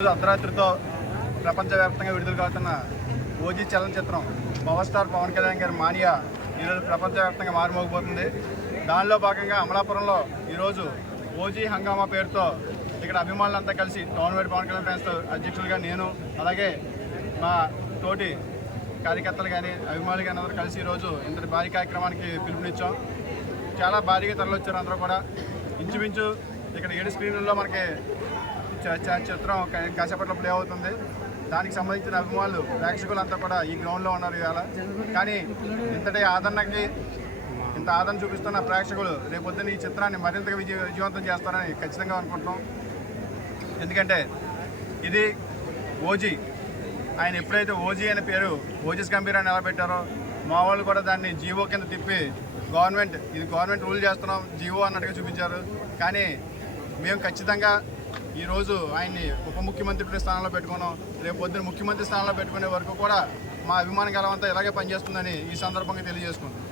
అర్ధరాత్రితో ప్రపంచవ్యాప్తంగా విడుదల కావుతున్న ఓజీ చలనచిత్రం పవర్ స్టార్ పవన్ కళ్యాణ్ గారి మానియా ఈరోజు ప్రపంచవ్యాప్తంగా మారుమోగిపోతుంది. దానిలో భాగంగా అమలాపురంలో ఈరోజు ఓజీ హంగామా పేరుతో ఇక్కడ అభిమానులంతా కలిసి town wide Pawan Kalyan fans అధ్యక్షులుగా నేను, అలాగే మా తోటి కార్యకర్తలు కానీ అభిమానులు కానీ అందరూ కలిసి ఈరోజు ఇంతటి భారీ కార్యక్రమానికి పిలుపునిచ్చాం. చాలా భారీగా తరలివచ్చారు అందరూ కూడా. ఇంచుమించు ఇక్కడ 7 స్క్రీన్లలో మనకి చిత్రం కాసేపట్లో ప్లే అవుతుంది. దానికి సంబంధించిన అభిమానులు ప్రేక్షకులంతా కూడా ఈ గ్రౌండ్లో ఉన్నారు ఇవాళ. కానీ ఇంతటి ఆదరణకి ఇంత ఆదరణ చూపిస్తున్న ప్రేక్షకులు రేపొద్దున ఈ చిత్రాన్ని మరింతగా విజయవంతం చేస్తారని ఖచ్చితంగా అనుకుంటున్నాం. ఎందుకంటే ఇది ఓజీ, ఆయన ఎప్పుడైతే ఓజీ అనే పేరు ఓజీస్ గంభీర్ అని ఎలా పెట్టారో మా వాళ్ళు కూడా దాన్ని జీవో కింద తిప్పి గవర్నమెంట్ రూల్ చేస్తున్నాం జీవో అన్నట్టుగా చూపించారు. కానీ మేము ఖచ్చితంగా ఈరోజు ఆయన్ని ఉప ముఖ్యమంత్రి స్థానంలో పెట్టుకున్నాం. రేపు పొద్దున ముఖ్యమంత్రి స్థానంలో పెట్టుకునే వరకు కూడా మా అభిమాన గలమంతా ఇలాగే పనిచేస్తుందని ఈ సందర్భంగా తెలియజేసుకుంటాం.